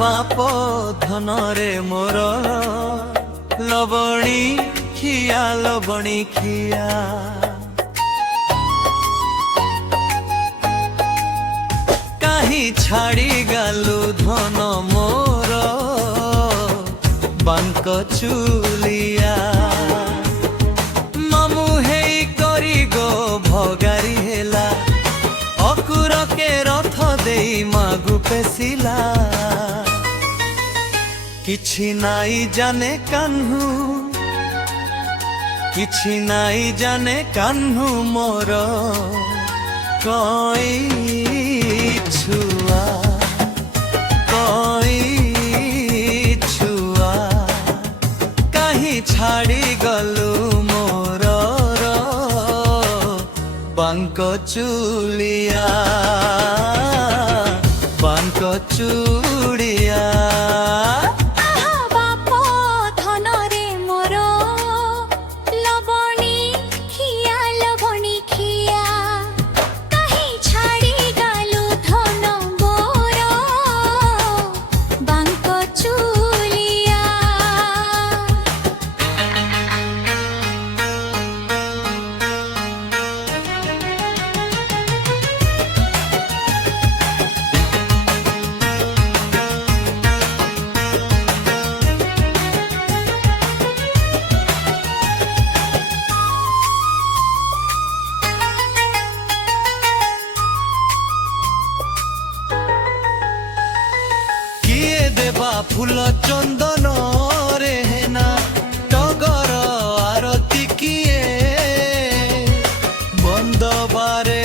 বাপ ধনরে মোর লবণী খিয়া লবণী খিয়া কাহি ছাড়ি গালু ধন মোর বাঙ্ক চুলিয়া মামু হেই করি গো ভগারি হেলা অকুরকে রথ দেই মাগু পেশিলা কিছি নাই জানে কাহ্নু কিছি নাই জানে কাহ্নু মোর কই ছুয়া কই ছুয়া কাহি ছাড়ি গলু মোর বাঙ্ক চুলিয়া বাঙ্ক চুড়িয়া দেবা ফুল চন্দন রে হেনা টগর আরতি কিয়ে বন্দবারে